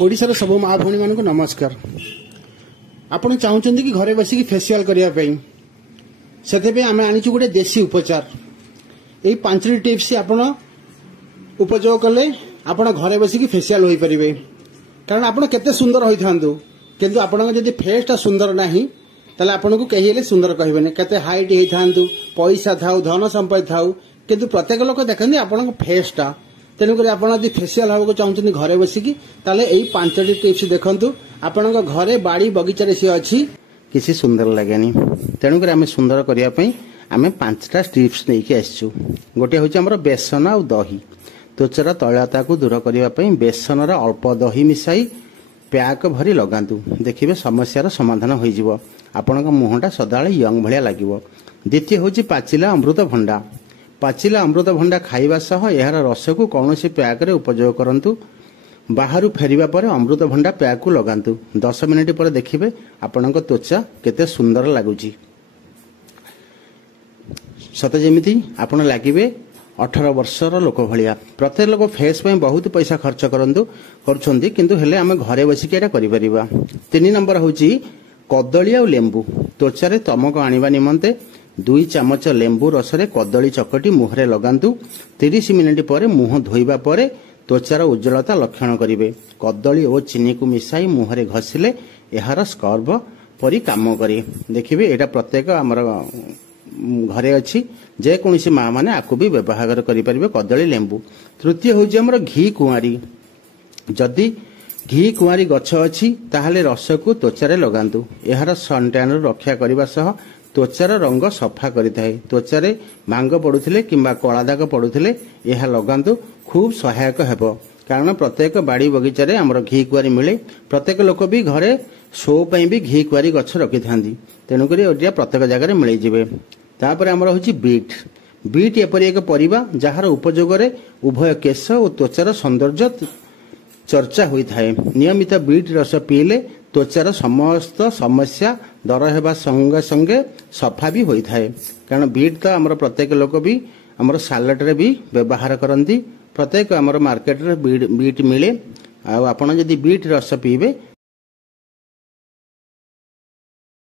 ओडिशार सब माँ भौणी मान नमस्कार। आपण चाहते कि घरे बसिक फेसियाल करने से आम आनीचु गोटे देसी उपचार। यही 5टी टिप्स आपण उपयोग कले आपण घरे बसिक फेसियाल हो पारे। कारण आपण केते सुंदर होई थांदु किंतु आपण जदि फेसटा सुंदर नाही ताले आपण को कही हेले सुंदर कहबेनी। केते हाइट होई थांदु पैसा थाउ धन संपत्ति थाउ किंतु प्रत्येक लोक देखंदी आपण फेसटा। तेणुक आपड़ यदि फेसियाल हाँ चाहते घरे बसिक ताले यही 5टी टिप्स देखंतु। आपण घरे बाड़ी बगीचारे सी अच्छी किसी सुंदर लगेनी। तेणुक आम सुंदर करने आम 5टा टिप्स नहीं आसचु। गोटे हूँ आम बेसन आ दही त्वचार तैलता को दूर करने बेसन अल्प दही मिसाई पैक भरी लगातु। देखिए समस्यार समाधान हो आपण मुहटा सदा यंग भाया लगे। द्वितीय हूँ पाचिला अमृतभंडा। पाचिला अमृतभंडा खाइबा सह यार रस को कौन पैक रे उपयोग करंतु। बाहर फेरिबा पर अमृतभंडा पैक को लगातु। 10 मिनिट पर देखिए आपण त्वचा केते सुंदर लगुची। सत जेमिति आपण लागिबे 18 वर्षर लोक भलिया। प्रत्येक लोक फेस पे बहुत पैसा खर्च करछंती किंतु हेले आमे घरे बसिक एटा करि परिबा। 3 नंबर होची कदली आ लेंबू। त्वचारे तमक आनिबा निमंते 2 चामच लेंबू रसरे कदली चकटी मुहरे लगातु। 30 मिनिट पर मुह धोइबा पर त्वचार उज्जवलता लक्षण करिवे। कदली और चीनी को मिसाई मुहरे घसिले यार स्कर्ब परी काम करे। देखिए एटा प्रत्येक आमर घरे अच्छी जेकोसी माँ मैंने आपको भी व्यवहार करें कदली लेंबू। तृतीय हूँ आमर घी कुआरी। जदि घी कुआरी गछ अच्छी ताहले रस को त्वचारे लगातु। यार सनटैन रक्षा करने सह त्वचार रंग सफा करिथाए। त्वचारे भांग पड़ुथिले किंबा कला दाग पड़ुथिले यह लगातु खूब सहायक हेबो। कारण प्रत्येक बाड़ी बगीचारे आमर घी कुआरी मिले। प्रत्येक लोक भी घरे शो पई भी घी कुआरी गछ रखि थांदी। तेणुक प्रत्येक जगह मिल जिवे। तापर आमर होची बीट। बीट एपरि एक परिबा जहार उपयोग रे उभय केश और त्वचार सौंदर्य चर्चा होई थाए। नियमित बीट रस पीले त्वचार समस्त समस्या दर हेबा संगे संगे सफा भी होई थाए। कारण बीट तो आमर प्रत्येक लोक भी आमर सालाड रे भी व्यवहार करंती। प्रत्येक आमर मार्केट रे बीट मिले। आपण जदि बीट रस पीबे